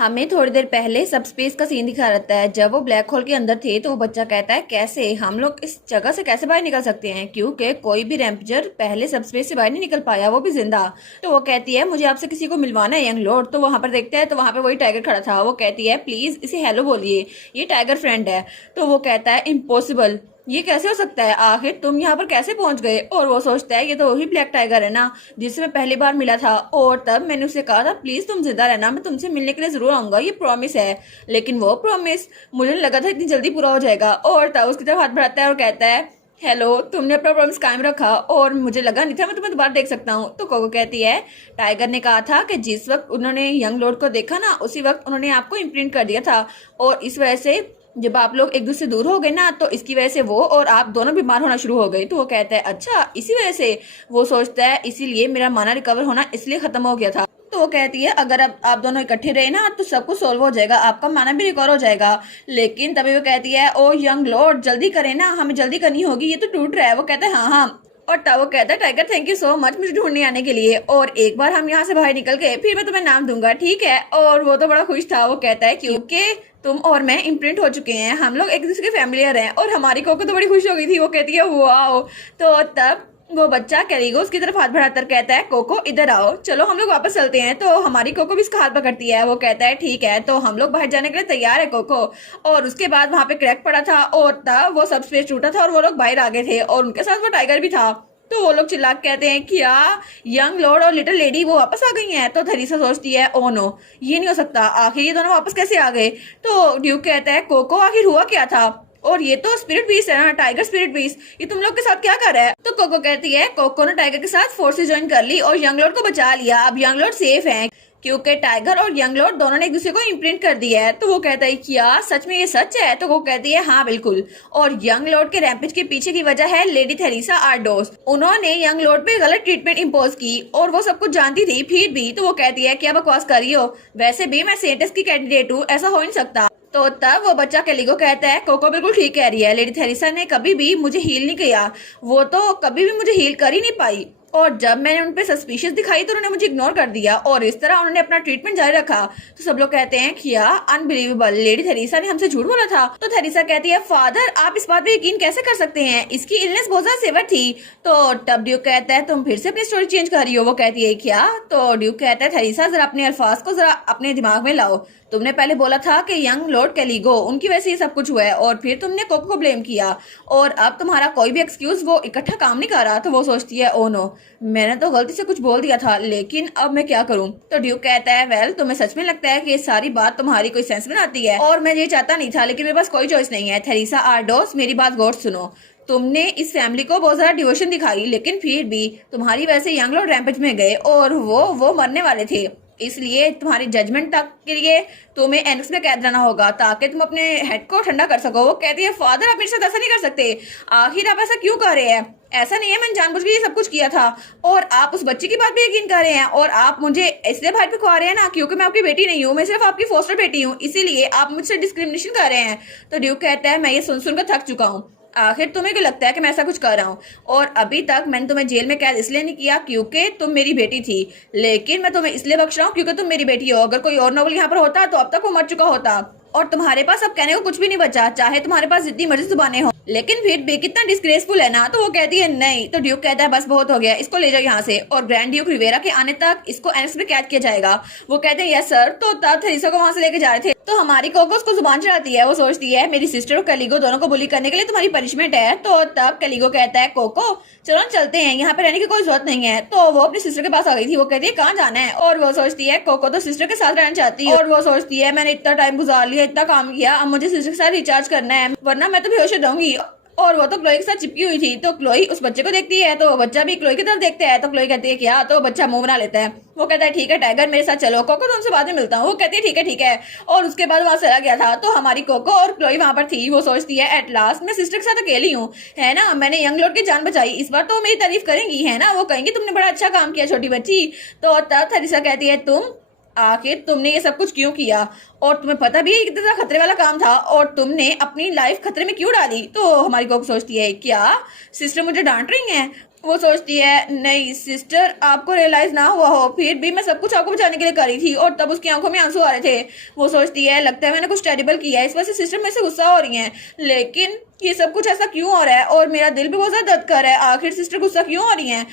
हमें थोड़ी देर पहले सब स्पेस का सीन दिखा रहता है। जब वो ब्लैक होल के अंदर थे तो वो बच्चा कहता है कैसे हम लोग इस जगह से कैसे बाहर निकल सकते हैं, क्योंकि कोई भी रैम्पजर पहले सब स्पेस से बाहर नहीं निकल पाया, वो भी जिंदा। तो वो कहती है मुझे आपसे किसी को मिलवाना है यंग लॉर्ड। तो वहां पर देखते हैं तो वहां पर वही टाइगर खड़ा था। वो कहती है प्लीज इसे हेलो बोलिए, ये टाइगर फ्रेंड है। तो वो कहता है इम्पॉसिबल, ये कैसे हो सकता है, आखिर तुम यहाँ पर कैसे पहुंच गए। और वो सोचता है ये तो वही ब्लैक टाइगर है ना जिससे मैं पहली बार मिला था, और तब मैंने उसे कहा था प्लीज तुम जिंदा रहना, मैं तुमसे मिलने के लिए जरूर आऊंगा, ये प्रॉमिस है। लेकिन वो प्रॉमिस मुझे नहीं लगा था इतनी जल्दी पूरा हो जाएगा। और तब उसकी तरफ हाथ बढ़ाता है और कहता है हेलो, तुमने अपना प्रॉमिस कायम रखा और मुझे लगा नहीं था मैं तुम्हें दोबारा देख सकता हूँ। तो कोको कहती है टाइगर ने कहा था कि जिस वक्त उन्होंने यंग लॉर्ड को देखा ना उसी वक्त उन्होंने आपको इम्प्रिंट कर दिया था, और इस वजह से जब आप लोग एक दूसरे से दूर हो गए ना तो इसकी वजह से वो और आप दोनों बीमार होना शुरू हो गए। तो वो कहता है अच्छा इसी वजह से। वो सोचता है इसीलिए मेरा माना रिकवर होना इसलिए खत्म हो गया था। तो वो कहती है अगर अब आप दोनों इकट्ठे रहे ना तो सब कुछ सोल्व हो जाएगा, आपका माना भी रिकवर हो जाएगा। लेकिन तभी वो कहती है ओ यंग लॉर्ड जल्दी करें ना, हमें जल्दी करनी होगी, ये तो टूट रहा है। वो कहता है हाँ हाँ। और तब वो कहता है tiger thank you so much मुझे ढूंढने आने के लिए, और एक बार हम यहाँ से बाहर निकल गए फिर मैं तुम्हें नाम दूंगा, ठीक है। और वो तो बड़ा खुश था। वो कहता है क्योंकि तुम और मैं इम्प्रिंट हो चुके हैं, हम लोग एक दूसरे के फैमिलियर हैं। और हमारी कोको तो बड़ी खुश हो गई थी। वो कहती है वाओ। तो तब वो बच्चा कैरिगो उसकी तरफ हाथ बढ़ाकर कहता है कोको इधर आओ, चलो हम लोग वापस चलते हैं। तो हमारी कोको भी इसका हाथ पकड़ती है। वो कहता है ठीक है। तो हम लोग बाहर जाने के लिए तैयार है कोको। और उसके बाद वहां पे क्रैक पड़ा था और तब वो सब स्पेस टूटा था और वो लोग बाहर आ गए थे और उनके साथ वो टाइगर भी था। तो वो लोग चिल्ला के कहते हैं क्या यंग लॉर्ड और लिटिल लेडी वो वापस आ गई हैं। तो थरीसा सोचती है ओ नो, ये नहीं हो सकता, आखिर ये दोनों वापस कैसे आ गए। तो ड्यूक कहता है कोको आखिर हुआ क्या था, और ये तो स्पिरिट बीस्ट है ना, टाइगर स्पिरिट बीस्ट, ये तुम लोग के साथ क्या कर रहा है। तो कोको कहती है कोको ने टाइगर के साथ फोर्सेस ज्वाइन कर ली और यंग लॉर्ड को बचा लिया, अब यंग लॉर्ड सेफ है क्योंकि टाइगर और यंग लॉर्ड दोनों ने एक दूसरे को इम्प्रिंट कर दिया है। तो वो कहता है क्या सच में ये सच है। तो वो कहती है हाँ बिल्कुल, और यंग लॉर्ड के रैम्पेज के पीछे की वजह है लेडी थेरेसा आर्डोस, उन्होंने यंग लॉर्ड पे गलत ट्रीटमेंट इम्पोज की और वो सब कुछ जानती थी फिर भी। तो वो कहती है क्या बकवास कर रही हो, वैसे भी मैं सेंटस की कैंडिडेट हूँ, ऐसा हो नहीं सकता। तो तब वो बच्चा कैलिगो कहता है कोको बिल्कुल ठीक कह रही है, लेडी थेरेसा ने कभी भी मुझे हील नहीं किया, वो तो कभी भी मुझे हील कर ही नहीं पाई, और जब मैंने उन पे सस्पिशियस दिखाई तो उन्होंने मुझे इग्नोर कर दिया और इस तरह उन्होंने अपना ट्रीटमेंट जारी रखा। तो सब लोग कहते हैं क्या अनबिलीवेबल, लेडी थेरेसा ने हमसे झूठ बोला था। तो थेरेसा कहती है फादर आप इस बात पे यकीन कैसे कर सकते हैं, इसकी इलनेस बहुत ज्यादा सेवर थी। तो तब ड्यूक कहता है तुम फिर से अपनी स्टोरी चेंज कर रही हो। वो कहती है क्या। तो ड्यूक कहता है थेरेसा जरा अपने अल्फाज को जरा अपने दिमाग में लाओ, तुमने पहले बोला था कि यंग लॉर्ड कैलिगो उनकी वजह से ये सब कुछ हुआ है और फिर तुमने कोको को ब्लेम किया, और अब तुम्हारा कोई भी एक्सक्यूज वो इकट्ठा काम नहीं कर रहा। तो वो सोचती है ओ नो, मैंने तो गलती से कुछ बोल दिया था, लेकिन अब मैं क्या करूं। तो ड्यूक कहता है वेल तुम्हें सच में लगता है कि ये सारी बात तुम्हारी कोई सेंस बनाती है, और मैं ये चाहता नहीं था लेकिन मेरे पास कोई चॉइस नहीं है। थेरेसा आर्डोस मेरी बात गौर सुनो, तुमने इस फैमिली को बहुत ज्यादा डिवोशन दिखाई लेकिन फिर भी तुम्हारी वजह से यंग लॉर्ड रैम्पेज में गए और वो मरने वाले थे, इसलिए तुम्हारी जजमेंट तक के लिए तुम्हें एनएक्स में कैद रहना होगा ताकि तुम अपने हेड को ठंडा कर सको। वो कहती है फादर आप मेरे साथ ऐसा नहीं कर सकते, आखिर आप ऐसा क्यों कर रहे हैं, ऐसा नहीं है मैंने जानबूझ के ये सब कुछ किया था, और आप उस बच्चे की बात भी यकीन कर रहे हैं, और आप मुझे इसलिए भाई पे खुआ रहे हैं ना क्योंकि मैं आपकी बेटी नहीं हूँ, मैं सिर्फ आपकी फोस्टर बेटी हूँ, इसीलिए आप मुझसे डिस्क्रिमिनेशन कर रहे हैं। तो ड्यूक कहता है मैं ये सुन सुनकर थक चुका हूँ, आखिर तुम्हें क्या लगता है कि मैं ऐसा कुछ कर रहा हूँ, और अभी तक मैंने तुम्हें जेल में कैद इसलिए नहीं किया क्योंकि तुम मेरी बेटी थी, लेकिन मैं तुम्हें इसलिए बख्श रहा हूँ क्योंकि तुम मेरी बेटी हो, अगर कोई और नॉवल यहाँ पर होता तो अब तक वो मर चुका होता, और तुम्हारे पास अब कहने को कुछ भी नहीं बचा, चाहे तुम्हारे पास जितनी मर्जी जुबानें हो, लेकिन फिर भी कितना डिस्ग्रेसफुल है ना। तो वो कहती है नहीं। तो ड्यूक कहता है बस बहुत हो गया, इसको ले जाओ यहाँ से, और ग्रैंड ड्यूक रिवेरा के आने तक इसको एनएक्स में कैद किया जाएगा। वो कहते हैं यस सर। तो तब थेरेसा को वहां से लेके जा रहे थे तो हमारी कोको उसको जुबान चढ़ाती है, वो सोचती है मेरी सिस्टर और कैलिगो दोनों को बुली करने के लिए तुम्हारी पनिशमेंट है। तो तब कैलिगो कहता है कोको चलो चलते हैं, यहाँ पे रहने की कोई जरूरत नहीं है। तो वो अपनी सिस्टर के पास आ गई थी। वो कहती है कहाँ जाना है, और वो सोचती है कोको तो सिस्टर के साथ रहना चाहती है, और वो सोचती है मैंने इतना टाइम गुजार लिया, इतना काम किया, अब मुझे सिस्टर के साथ रिचार्ज करना है वरना मैं तो बेहोश हो जाऊंगी। और वो तो क्लोई के साथ चिपकी हुई थी। तो क्लोई उस बच्चे को देखती है तो बच्चा भी क्लोई की तरफ देखता है। तो क्लोई कहती है क्या, तो बच्चा मुंह बना लेता है। वो कहता है ठीक है टाइगर मेरे साथ चलो, कोको तुमसे बाद में मिलता हूँ। वो कहती है ठीक है। और उसके बाद वहां चला गया था। तो हमारी कोको और क्लोई वहां पर थी। वो सोचती है एट लास्ट मैं सिस्टर के साथ अकेली हूँ, है ना, मैंने यंग लॉर्ड की जान बचाई, इस बार तो मेरी तारीफ करेंगी, है ना, वो कहेंगी तुमने बड़ा अच्छा काम किया छोटी बच्ची। तो तब थेरेसा कहती है तुम आखिर तुमने ये सब कुछ क्यों किया, और तुम्हें पता भी है कितना खतरे वाला काम था, और तुमने अपनी लाइफ खतरे में क्यों डाली। तो हमारी कोको सोचती है क्या सिस्टर मुझे डांट रही हैं, वो सोचती है नहीं सिस्टर, आपको रियलाइज ना हुआ हो, फिर भी मैं सब कुछ आपको बचाने के लिए करी थी और तब उसकी आंखों में आंसू आ रहे थे। वो सोचती है लगता है मैंने कुछ टेरिबल किया है, इस वजह से सिस्टर मेरे से गुस्सा हो रही हैं। लेकिन ये सब कुछ ऐसा क्यों हो रहा है और मेरा दिल भी बहुत ज्यादा दर्द कर रहा है, आखिर सिस्टर गुस्सा क्यों हो रही हैं।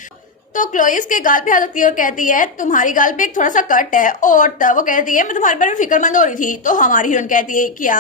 तो क्लोई उसके गाल पे हाथ रखती है और कहती है तुम्हारी गाल पे एक थोड़ा सा कट है। और तब वो कहती है मैं तुम्हारे बारे में फिक्रमंद हो रही थी। तो हमारी हीरोइन कहती है क्या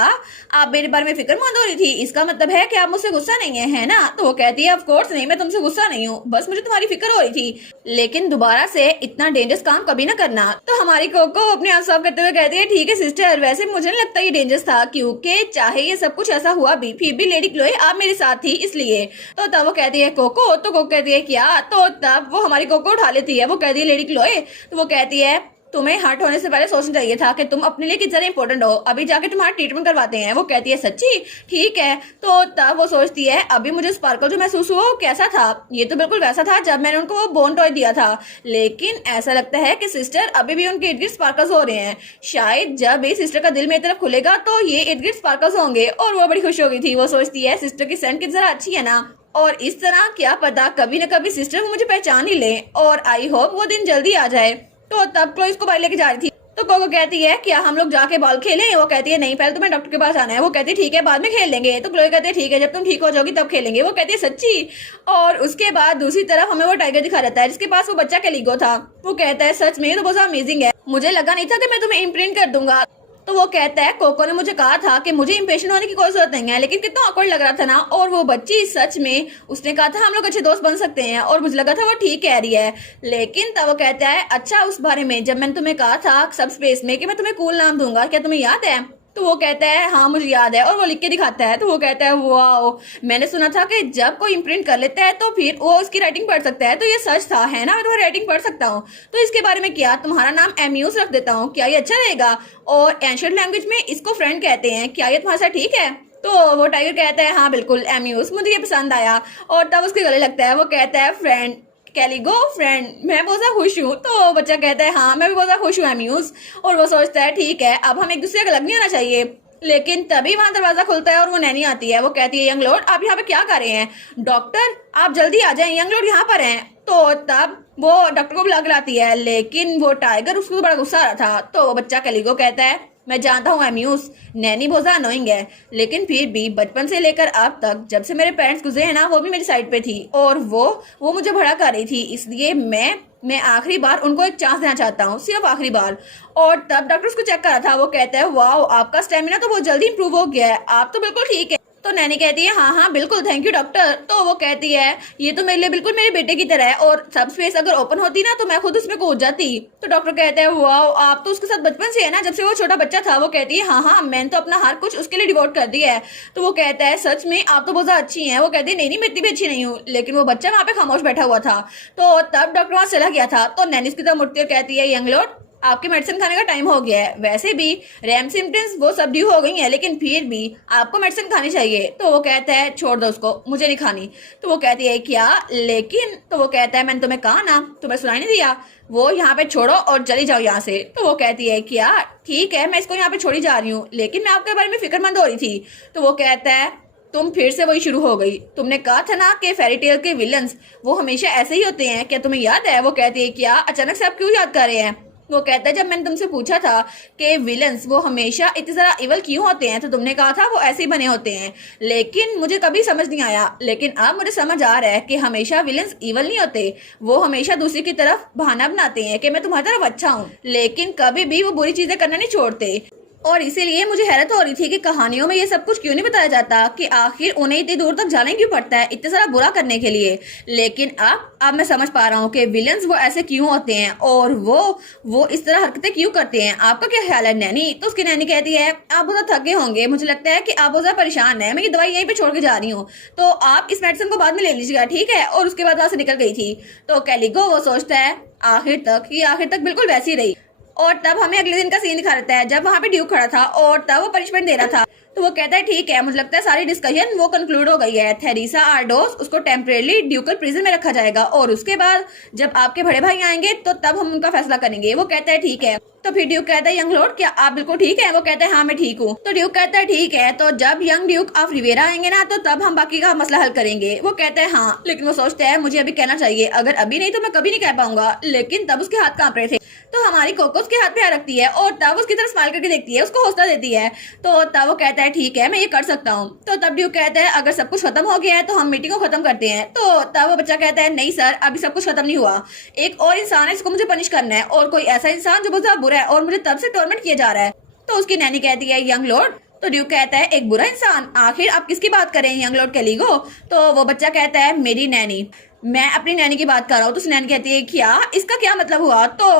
आप मेरे बारे में फिक्रमंद हो रही थी, इसका मतलब है कि आप मुझसे गुस्सा नहीं है ना। तो वो कहती है ऑफ कोर्स नहीं, मैं तुमसे गुस्सा नहीं हूँ, बस मुझे तुम्हारी फिक्र हो रही थी, लेकिन दोबारा से इतना डेंजरस काम कभी ना करना। तो हमारी कोको अपने आप साफ करते हुए कहती है ठीक है सिस्टर, वैसे मुझे नहीं लगता ये डेंजरस था, क्योंकि चाहे ये सब कुछ ऐसा हुआ भी फिर भी लेडी क्लोई आप मेरे साथ थी इसलिए। तो तब वो कहती है कोको, तो कोको कहती है क्या, तो तब वो हमारी कोको उठा लेती है। वो कहती है लेडी क्लोई, तो वो कहती है तुम्हें हर्ट होने से पहले सोचना चाहिए था कि तुम अपने लिए कितना इंपॉर्टेंट हो, अभी जाके तुम्हारा ट्रीटमेंट करवाते हैं। वो कहती है सच्ची, ठीक है। तो तब वो सोचती है अभी मुझे स्पार्कल जो महसूस हुआ वो कैसा था, ये तो बिल्कुल वैसा था जब मैंने उनको वो बोन टॉय दिया था, लेकिन ऐसा लगता है कि सिस्टर अभी भी उनके इर्द गिर्द स्पार्कल्स हो रहे हैं। शायद जब भी सिस्टर का दिल मेरी तरफ खुलेगा तो ये इर्द गिर्द स्पार्कल्स होंगे। और वो बड़ी खुश हो गई थी। वो सोचती है सिस्टर की सेंट कितनी जरा अच्छी है ना, और इस तरह क्या पता कभी न कभी सिस्टर वो मुझे पहचान ही ले, और आई होप वो दिन जल्दी आ जाए। तो तब क्लोई उसको बाहर लेके जा रही थी। तो कोको कहती है क्या हम लोग जाके बॉल खेलें। वो कहती है नहीं, पहले तुम्हें डॉक्टर के पास आना है। वो कहती है ठीक है बाद में खेल लेंगे। तो क्लोई कहती है ठीक है जब तुम ठीक हो जाओगी तब खेलेंगे। वो कहती है सच्ची। और उसके बाद दूसरी तरफ हमें वो टाइगर दिखा रहता है जिसके पास वो बच्चा कैलिगो था। वो कहता है सच में ये तो बहुत अमेजिंग है, मुझे लगा नहीं था कि मैं तुम्हें इम्प्रिंट कर दूंगा। तो वो कहता है कोको ने मुझे कहा था कि मुझे इम्प्रेशन होने की कोई जरूरत नहीं है, लेकिन कितना ऑकवर्ड लग रहा था ना। और वो बच्ची सच में उसने कहा था हम लोग अच्छे दोस्त बन सकते हैं, और मुझे लगा था वो ठीक कह रही है। लेकिन तब वो कहता है अच्छा उस बारे में जब मैंने तुम्हें कहा था सब स्पेस में कि मैं तुम्हें कूल नाम दूंगा, क्या तुम्हें याद है। तो वो कहता है हाँ मुझे याद है, और वो लिख के दिखाता है। तो वो कहता है वाह, मैंने सुना था कि जब कोई इम्प्रिंट कर लेता है तो फिर वो उसकी राइटिंग पढ़ सकता है, तो ये सच था है ना, मैं तुम्हारी राइटिंग पढ़ सकता हूँ। तो इसके बारे में क्या तुम्हारा नाम एम्यूस रख देता हूँ, क्या ये अच्छा रहेगा। और एंशिएंट लैंग्वेज में इसको फ्रेंड कहते हैं, क्या ये तुम्हारे साथ ठीक है। तो वो टाइगर कहता है हाँ बिल्कुल एम्यूस, मुझे ये पसंद आया। और तब उसके गले लगता है। वो कहता है फ्रेंड कैलिगो फ्रेंड, मैं बहुत सा खुश हूँ। तो बच्चा कहता है हाँ मैं भी बहुत सा खुश हूँ एम्यूज। और वो सोचता है ठीक है अब हम एक दूसरे का अलग नहीं होना चाहिए। लेकिन तभी वहां दरवाजा खुलता है और वो नैनी आती है। वो कहती है यंग लॉर्ड आप यहाँ पे क्या कर रहे हैं, डॉक्टर आप जल्दी आ जाएं, यंग लॉर्ड यहाँ पर हैं। तो तब वो डॉक्टर को बुला कर आती है, लेकिन वो टाइगर उसको बड़ा गुस्सा आ रहा था। तो बच्चा कैलिगो कहता है मैं जानता हूँ एम्यूस, नैनी बहुत ज्यादा अनोइंग है, लेकिन फिर भी बचपन से लेकर अब तक जब से मेरे पेरेंट्स गुजरे हैं ना वो भी मेरी साइड पे थी, और वो मुझे भड़ा कर रही थी, इसलिए मैं आखिरी बार उनको एक चांस देना चाहता हूँ, सिर्फ आखिरी बार। और तब डॉक्टर उसको चेक कर रहा था। वो कहता है वाह आपका स्टेमिना तो बहुत जल्दी इंप्रूव हो गया है, आप तो बिल्कुल ठीक है। तो नैनी कहती है हाँ हाँ बिल्कुल थैंक यू डॉक्टर। तो वो कहती है ये तो मेरे लिए बिल्कुल मेरे बेटे की तरह है, और सब स्पेस अगर ओपन होती ना तो मैं खुद उसमें कूद जाती। तो डॉक्टर कहता है वाह आप तो उसके साथ बचपन से है ना, जब से वो छोटा बच्चा था। वो कहती है हाँ हाँ मैंने तो अपना हर कुछ उसके लिए डिवोट कर दिया है। तो वो कहता है सच में आप तो बहुत ज्यादा अच्छी हैं। वो कहती है नहीं मैं इतनी भी अच्छी नहीं हूँ, लेकिन वो बच्चा वहाँ पे खामोश बैठा हुआ था। तो तब डॉक्टर वहां चला गया था। तो नैनी उसकी तरफ मुड़ती है कहती है यंग लॉर्ड आपकी मेडिसिन खाने का टाइम हो गया है, वैसे भी रैम सिम्टम्स वो सब ड्यू हो गई हैं, लेकिन फिर भी आपको मेडिसिन खानी चाहिए। तो वो कहता है छोड़ दो उसको, मुझे नहीं खानी। तो वो कहती है क्या, लेकिन तो वो कहता है मैंने तुम्हें कहा ना, तुम्हें सुनाई नहीं दिया, वो यहाँ पे छोड़ो और चली जाओ यहाँ से। तो वो कहती है क्या ठीक है मैं इसको यहाँ पे छोड़ी जा रही हूँ, लेकिन मैं आपके बारे में फिक्रमंद हो रही थी। तो वो कहता है तुम फिर से वही शुरू हो गई, तुमने कहा था ना कि फेरी टेल के विलन्स वो हमेशा ऐसे ही होते हैं, क्या तुम्हें याद है। वो कहती है क्या अचानक से आप क्यों याद कर रहे हैं। वो कहता है जब मैंने तुमसे पूछा था कि विलन्स वो हमेशा इतनी ज्यादा इवल क्यों होते हैं, तो तुमने कहा था वो ऐसे ही बने होते हैं, लेकिन मुझे कभी समझ नहीं आया। लेकिन अब मुझे समझ आ रहा है कि हमेशा विलन्स इवल नहीं होते, वो हमेशा दूसरी की तरफ बहाना बनाते हैं कि मैं तुम्हारी तरफ अच्छा हूँ, लेकिन कभी भी वो बुरी चीजें करना नहीं छोड़ते। और इसीलिए मुझे हैरत हो रही थी कि कहानियों में ये सब कुछ क्यों नहीं बताया जाता कि आखिर उन्हें इतनी दूर तक जाना क्यों पड़ता है इतने सारा बुरा करने के लिए। लेकिन अब मैं समझ पा रहा हूँ कि विलन्स वो ऐसे क्यों होते हैं और वो इस तरह हरकतें क्यों करते हैं। आपका क्या ख्याल है नैनी। तो उसकी नैनी कहती है आप बहुत थके होंगे, मुझे लगता है कि आप बहुत ज्यादा परेशान है, मैं ये दवाई यहीं पे छोड़ के जा रही हूँ, तो आप इस मेडिसिन को बाद में ले लीजिएगा ठीक है। और उसके बाद वहां से निकल गई थी। तो कैलिगो वो सोचता है आखिर तक बिल्कुल वैसी रही। और तब हमें अगले दिन का सीन दिखा रहता है जब वहां पे ड्यूक खड़ा था और तब वो पनिशमेंट दे रहा था। तो वो कहता है ठीक है, मुझे लगता है सारी डिस्कशन वो कंक्लूड हो गई है। थेरेसा आर्डोस उसको टेम्परेरी ड्यूकल प्रिजन में रखा जाएगा और उसके बाद जब आपके बड़े भाई आएंगे तो तब हम उनका फैसला करेंगे। वो कहता है ठीक है। तो फिर ड्यूक कहता है यंग लॉर्ड क्या आप बिल्कुल ठीक है? वो कहता है हाँ मैं ठीक हूँ। तो ड्यूक कहता है ठीक है, तो जब यंग ड्यूक ऑफ रिवेरा आएंगे ना तो तब हम बाकी का मसला हल करेंगे। वो कहता है हाँ, लेकिन वो सोचता है मुझे अभी कहना चाहिए, अगर अभी नहीं तो मैं कभी नहीं कह पाऊंगा। लेकिन तब उसके हाथ कांप रहे थे। तो हमारी कोको उसके हाथ पे आ रखती है और तब उसकी तरफ स्माइल करके देखती है, उसको हौसला देती है। तो तब वो कहता है ठीक है मैं ये कर सकता हूँ। तो तब ड्यूक कहता है अगर सब कुछ खत्म हो गया है तो हम मीटिंग को खत्म करते हैं। तो तब वो बच्चा कहता है नहीं सर, अभी सब कुछ खत्म नहीं हुआ, एक और इंसान है जिसको मुझे पनिश करना है, और कोई ऐसा इंसान जो बहुत ज्यादा बुरा है और मुझे तब से टॉर्मेंट किया जा रहा है। तो उसकी नैनी कहती है यंग लॉर्ड। तो ड्यूक कहता है एक बुरा इंसान? आखिर आप किसकी बात करें यंग लॉर्ड कैलिगो? तो वो बच्चा कहता है मेरी नैनी, मैं अपनी नैनी की बात कर रहा हूँ। तो नैनी कहती है क्या, इसका क्या मतलब हुआ? तो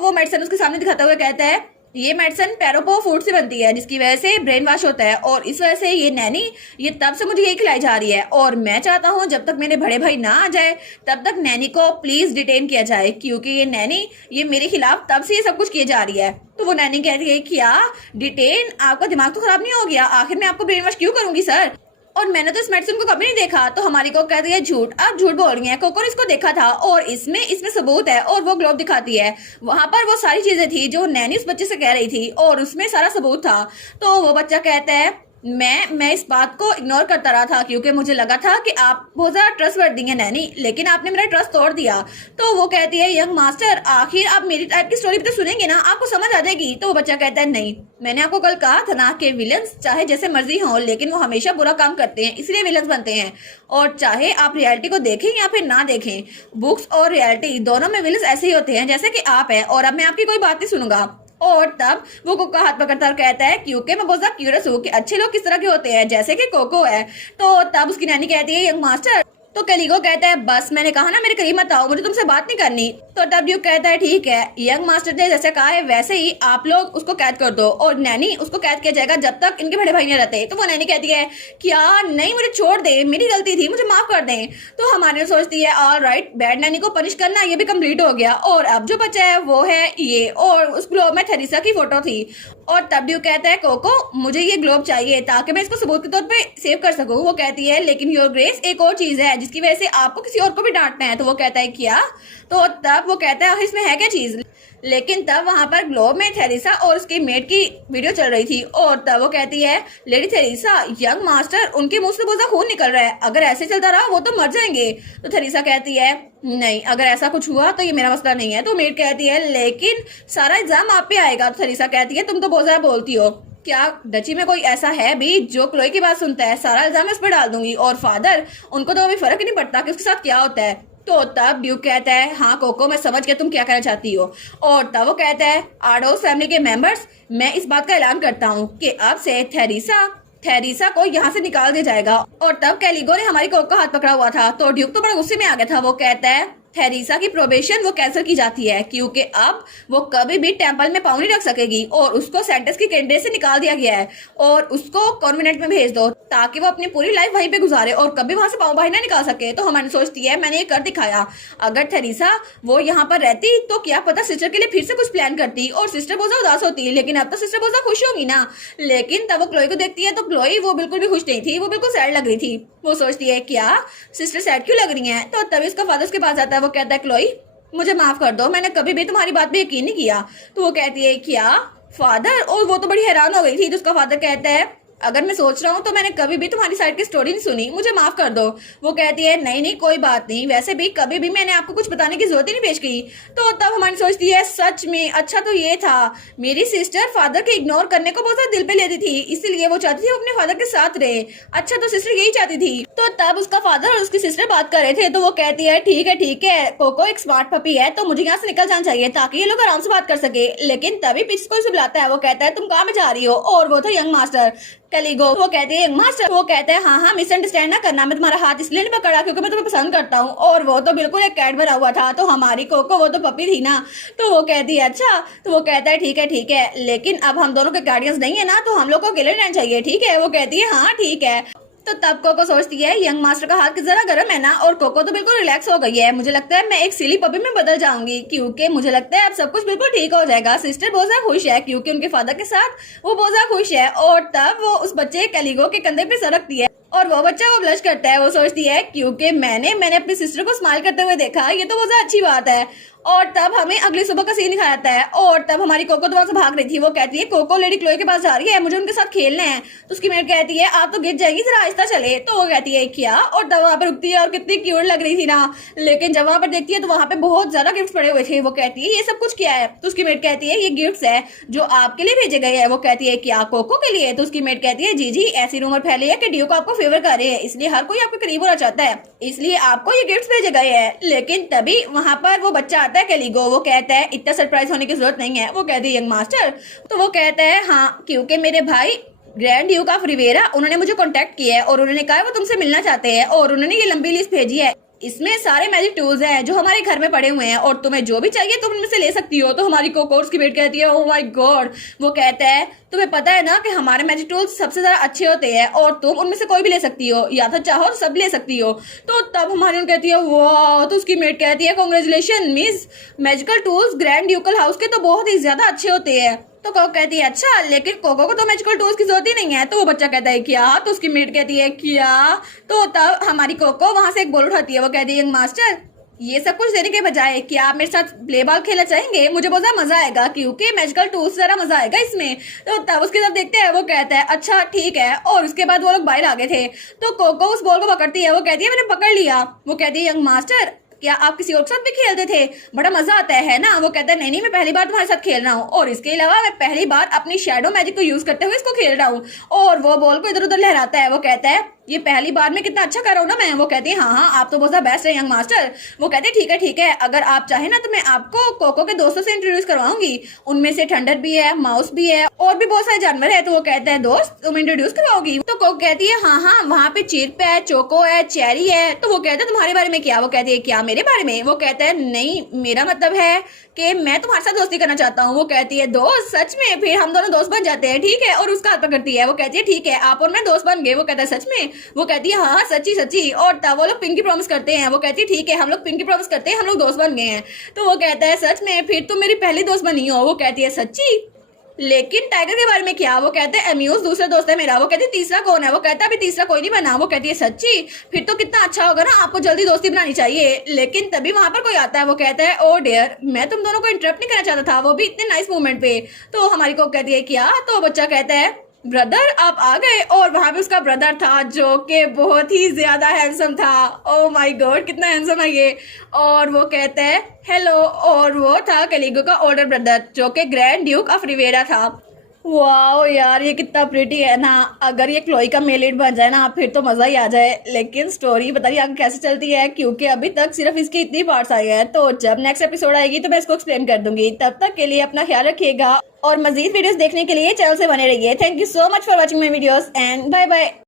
वो मेडिसिन उसके सामने दिखाते हुए कहता है ये मेडिसिन पैरोपो फूड से बनती है जिसकी वजह से ब्रेन वॉश होता है, और इस वजह से ये नैनी ये तब से मुझे यही खिलाई जा रही है, और मैं चाहता हूँ जब तक मेरे बड़े भाई ना आ जाए तब तक नैनी को प्लीज डिटेन किया जाए, क्योंकि ये नैनी ये मेरे खिलाफ तब से ये सब कुछ किए जा रही है। तो वो नैनी कहती है क्या डिटेन? आपका दिमाग तो खराब नहीं हो गया? आखिर मैं आपको ब्रेन वॉश क्यों करूंगी सर, और मैंने तो इस मेडिसिन को कभी नहीं देखा। तो हमारी कोको कहती है झूठ, आप झूठ बोल रही हैं, कोको ने इसको देखा था और इसमें सबूत है, और वो ग्लोब दिखाती है, वहां पर वो सारी चीजें थी जो नैनी उस बच्चे से कह रही थी और उसमें सारा सबूत था। तो वो बच्चा कहता है मैं इस बात को इग्नोर करता रहा था क्योंकि मुझे लगा था कि आप बहुत ज्यादा ट्रस्ट वर्दी हैं नैनी, लेकिन आपने मेरा ट्रस्ट तोड़ दिया। तो वो कहती है यंग मास्टर आखिर आप मेरी टाइप की स्टोरी भी तो सुनेंगे ना, आपको समझ आ जाएगी। तो वो बच्चा कहता है नहीं, मैंने आपको कल कहा था ना कि विलन्स चाहे जैसे मर्जी हो लेकिन वो हमेशा बुरा काम करते हैं, इसलिए विलन्स बनते हैं, और चाहे आप रियलिटी को देखें या फिर ना देखें, बुक्स और रियलिटी दोनों में विलन्स ऐसे ही होते हैं जैसे कि आप हैं, और अब मैं आपकी कोई बात नहीं सुनूंगा। और तब वो कोको का हाथ पकड़ता और कहता है क्योंकि मैं बहुत ज्यादा क्यूरियस हूँ कि अच्छे लोग किस तरह के होते हैं जैसे कि कोको है। तो तब उसकी नानी कहती है यंग मास्टर। तो कैलिगो कहता है बस मैंने कहा ना मेरे करीब मत आओ, मुझे तुमसे बात नहीं करनी। तो तब ड्यूक कहता है ठीक है, यंग मास्टर ने जैसे कहा है वैसे ही आप लोग उसको कैद कर दो, और नैनी उसको कैद किया जाएगा जब तक इनके बड़े भाई नहीं रहते। तो वो नैनी कहती है क्या नहीं, मुझे छोड़ दे, मेरी गलती थी, मुझे माफ कर दें। तो हमारी सोचती है ऑल राइट, बैड नैनी को पनिश करना ये भी कम्प्लीट हो गया, और अब जो बचा है वो है ये, और उस ग्लोब में थेरेसा की फोटो थी। और तब ड्यूक कहता है कोको मुझे ये ग्लोब चाहिए ताकि मैं इसको सबूत के तौर पे सेव कर सकूं। वो कहती है लेकिन योर ग्रेस एक और चीज है जिसकी वजह से आपको किसी और को भी डांटना है। तो वो कहता है क्या? तो तब वो कहता है इसमें है क्या चीज, लेकिन तब वहां पर ग्लोब में थेरेसा और उसकी मेड की वीडियो चल रही थी, और तब वो कहती है लेडी थेरेसा यंग मास्टर उनके मुंह से बहुत ज्यादा खून निकल रहा है, अगर ऐसे चलता रहा वो तो मर जाएंगे। तो थेरेसा कहती है नहीं, अगर ऐसा कुछ हुआ तो ये मेरा मसला नहीं है। तो मेड कहती है लेकिन सारा इल्जाम आप पे आएगा। तो थेरेसा कहती है तुम तो बहुत ज्यादा बोलती हो, क्या डची में कोई ऐसा है भी जो क्लोई की बात सुनता है? सारा इल्जाम मैं उस पर डाल दूंगी, और फादर उनको तो अभी फर्क ही नहीं पड़ता कि उसके साथ क्या होता है। तो तब ड्यूक कहता है हाँ कोको मैं समझ गया तुम क्या कहना चाहती हो। और तब वो कहता है आर्डोस फैमिली के मेंबर्स मैं इस बात का ऐलान करता हूँ कि अब से थेरेसा को यहाँ से निकाल दिया जाएगा। और तब कैलिगो ने हमारी कोको का हाथ पकड़ा हुआ था, तो ड्यूक तो बड़ा गुस्से में आ गया था। वो कहता है थेरेसा की प्रोबेशन वो कैंसिल की जाती है क्योंकि अब वो कभी भी टेंपल में पाँव नहीं रख सकेगी, और उसको सेंटेंस की कैंडिडेट से निकाल दिया गया है, और उसको कॉन्वेंट में भेज दो ताकि वो अपनी पूरी लाइफ वहीं पे गुजारे और कभी वहां से पाँव बाहर ना निकाल सके। तो हमारी सोचती है मैंने ये कर दिखाया, अगर थेरेसा वो यहाँ पर रहती तो क्या पता सिस्टर के लिए फिर से कुछ प्लान करती, और सिस्टर बहुत ज्यादा उदास होती, लेकिन अब तो सिस्टर बहुत ज्यादा खुश होगी ना। लेकिन तब वो क्लोई को देखती है तो क्लोई वो बिल्कुल भी खुश नहीं थी, वो बिल्कुल सैड लग रही थी। वो सोचती है क्या सिस्टर सैड क्यों लग रही है। तो तभी उसका फादर उसके पास आता है, वो कहता है क्लोई मुझे माफ कर दो, मैंने कभी भी तुम्हारी बात पे यकीन नहीं किया। तो वो कहती है क्या फादर, और वो तो बड़ी हैरान हो गई थी। तो उसका फादर कहता है अगर मैं सोच रहा हूँ तो मैंने कभी भी तुम्हारी साइड की स्टोरी नहीं सुनी, मुझे माफ कर दो। वो कहती है नहीं नहीं कोई बात नहीं, वैसे भी कभी भी मैंने आपको कुछ बताने की जरूरत ही नहीं पेश की। तो तब हमारी सोचती है सच में अच्छा तो ये था मेरी सिस्टर फादर के इग्नोर करने को बहुत ज्यादा दिल पे लेती थी, इसलिए वो चाहती थी वो अपने फादर के साथ रहे। अच्छा तो सिस्टर यही चाहती थी। तो तब उसका फादर और उसकी सिस्टर बात कर रहे थे, तो वो कहती है ठीक है कोको एक स्मार्ट पपी है तो मुझे यहाँ से निकल जाना चाहिए ताकि ये लोग आराम से बात कर सके। लेकिन तभी पीछे को उसे बुलाता है, वो कहता है तुम कहाँ में जा रही हो, और वो था यंग मास्टर कैलिगो। वो कहती है मास्टर, वो कहता है हाँ मिसअंडरस्टैंड ना करना, मैं तुम्हारा हाथ इसलिए नहीं पकड़ा क्योंकि मैं तुम्हें पसंद करता हूँ, और वो तो बिल्कुल एक कैट भरा हुआ था। तो हमारी कोको वो तो पपी थी ना। तो वो कहती है अच्छा। तो वो कहता है ठीक है लेकिन अब हम दोनों के गार्डियंस नहीं है ना, तो हम लोग को अकेले रहना चाहिए, ठीक है। वो कहती है हाँ ठीक है। तो तो तब कोको सोचती है यंग मास्टर का हाथ जरा गर्म है ना, और कोको तो बिल्कुल रिलैक्स हो गई है। मुझे लगता है मैं एक सिली पपी में बदल जाऊंगी, क्योंकि मुझे लगता है अब सब कुछ बिल्कुल ठीक हो जाएगा। सिस्टर बहुत ज्यादा खुश है क्योंकि उनके फादर के साथ वो बहुत ज्यादा खुश है। और तब वो उस बच्चे कैलिगो के कंधे पे सरकती है और वो बच्चा वो ब्लश करता है। वो सोचती है क्योंकि मैंने अपनी सिस्टर को स्माइल करते हुए देखा, ये तो बहुत ज्यादा अच्छी बात है। और तब हमें अगली सुबह का सीन दिखाया जाता है और तब हमारी कोको तो वहां से भाग रही थी। वो कहती है कोको लेडी क्लोई के पास जा रही है, मुझे उनके साथ खेलना है। तो उसकी मेट कहती है आप तो गिर जाएगी, जरा आहिस्ता चले। तो वो कहती है क्या, और तब वहां पर रुकती है और कितनी क्यूट लग रही थी ना। लेकिन जब वहां पर देखती है तो वहां पे बहुत ज्यादा गिफ्ट पड़े हुए थे। वो कहती है ये सब कुछ क्या है। तो उसकी मेट कहती है ये गिफ्ट है जो आपके लिए भेजे गए हैं। वो कहती है क्या, कोको के लिए। तो उसकी मेट कहती है जी ऐसी रूमर फैली है कि ड्यूक आपको फेवर कर रहे हैं, इसलिए हर कोई आपके करीब होना चाहता है, इसलिए आपको ये गिफ्ट भेजे गए हैं। लेकिन तभी वहां पर वो बच्चा आता है कैलिगो। वो कहता है इतना सरप्राइज होने की जरूरत नहीं है। वो कहती है यंग मास्टर। तो वो कहता है हाँ, क्योंकि मेरे भाई ग्रैंड ड्यूक ऑफ रिवेरा उन्होंने मुझे कांटेक्ट किया है और उन्होंने कहा वो तुमसे मिलना चाहते हैं और उन्होंने ये लंबी लिस्ट भेजी है। इसमें सारे मैजिक टूल्स हैं जो हमारे घर में पड़े हुए हैं और तुम्हें जो भी चाहिए तुम उनमें से ले सकती हो। तो हमारी कोकोर्स की बेट कहती है ओह माय गॉड। वो कहता है तुम्हें पता है ना कि हमारे मैजिक टूल्स सबसे ज्यादा अच्छे होते हैं और तुम उनमें से कोई भी ले सकती हो, या तो चाहो तो सब ले सकती हो। तो तब हमारी कहती है वाह। तो उसकी मेट कहती है congratulation miss, magical tools grand ducal house के तो बहुत ही ज्यादा अच्छे होते हैं। तो कोको कहती है अच्छा, लेकिन कोको को तो मैजिकल टूल्स की जरूरत ही नहीं है। तो वो बच्चा कहता है क्या। तो उसकी मेट कहती है क्या। तो तब हमारी कोको वहां से एक बॉल उठाती है। वो कहती है यंग मास्टर ये सब कुछ देने के बजाय क्या आप मेरे साथ प्ले बॉल खेलना चाहेंगे, मुझे बहुत ज्यादा मजा आएगा क्योंकि मैजिकल टूल्स जरा मजा आएगा इसमें। तो तब उसके साथ देखते हैं। वो कहता है अच्छा ठीक है। और उसके बाद वो लोग बाहर आ गए थे। तो कोको उस बॉल को पकड़ती है। वो कहती है मैंने पकड़ लिया। वो कहती है यंग मास्टर क्या आप किसी और के साथ भी खेलते थे, बड़ा मजा आता है ना। वो कहता है नहीं मैं पहली बार तुम्हारे साथ खेल रहा हूँ और इसके अलावा मैं पहली बार अपनी शैडो मैजिक को यूज करते हुए इसको खेल रहा हूँ। और वो बॉल को इधर उधर लहराता है। वो कहता है ये पहली बार में कितना अच्छा कर रहा हूँ ना मैं। वो कहती है हाँ आप तो बहुत बेस्ट है यंग मास्टर। वो कहते हैं ठीक है अगर आप चाहे ना तो मैं आपको कोको के दोस्तों से इंट्रोड्यूस करवाऊंगी, उनमें से ठंडर भी है, माउस भी है और भी बहुत सारे जानवर है। तो वो कहता है दोस्त तुम इंट्रोड्यूस करवाओगी। तो कोको कहती है हाँ वहाँ पे चिरप है, चोको है, चेरी है। तो वो कहता है तुम्हारे बारे में क्या। वो कहती है क्या मेरे बारे में। वो कहता है नहीं मेरा मतलब है कि मैं तुम्हारे साथ दोस्ती करना चाहता हूँ। वो कहती है दोस्त सच में, फिर हम दोनों दोस्त बन जाते हैं ठीक है। और उसका हाथ पकड़ती है। वो कहती है ठीक है आप और मैं दोस्त बन गए। वो कहता है सच में। वो कहती है हाँ सच्ची। और तब वो लोग पिंकी प्रॉमिस करते हैं। वो कहती है ठीक है हम लोग पिंकी प्रॉमिस करते हैं, हम लोग दोस्त बन गए हैं। तो वो कहता है सच में, फिर तुम मेरी पहली दोस्त बनी हो। वो कहती है सच्ची, लेकिन टाइगर के बारे में क्या। वो कहते हैं एम्यूज दूसरा दोस्त है मेरा। वो कहती है तीसरा कौन है। वो कहता है अभी तीसरा कोई नहीं बना। वो कहती है सच्ची, फिर तो कितना अच्छा होगा ना, आपको जल्दी दोस्ती बनानी चाहिए। लेकिन तभी वहां पर कोई आता है। वो कहता है ओ डियर मैं तुम दोनों को इंटरप्ट नहीं करना चाहता था, वो भी इतने नाइस मोमेंट पे। तो हमारी को कहती है क्या। तो बच्चा कहता है ब्रदर आप आ गए। और वहां पे उसका ब्रदर था जो कि बहुत ही ज्यादा हैंडसम था। ओ माय गॉड कितना हैंडसम है ये। और वो कहता है हेलो। और वो था कैलिगो का ओल्डर ब्रदर जो कि ग्रैंड ड्यूक ऑफ रिवेरा था। वाओ यार ये कितना प्रिटी है ना। अगर ये क्लोई का मेल लीड बन जाए ना फिर तो मजा ही आ जाए। लेकिन स्टोरी बताइए आगे कैसे चलती है, क्योंकि अभी तक सिर्फ इसके इतनी पार्ट्स आए हैं। तो जब नेक्स्ट एपिसोड आएगी तो मैं इसको एक्सप्लेन कर दूंगी। तब तक के लिए अपना ख्याल रखिएगा और मजीद वीडियोस देखने के लिए चैनल से बने रहिए। Thank you so much for watching my videos and bye bye.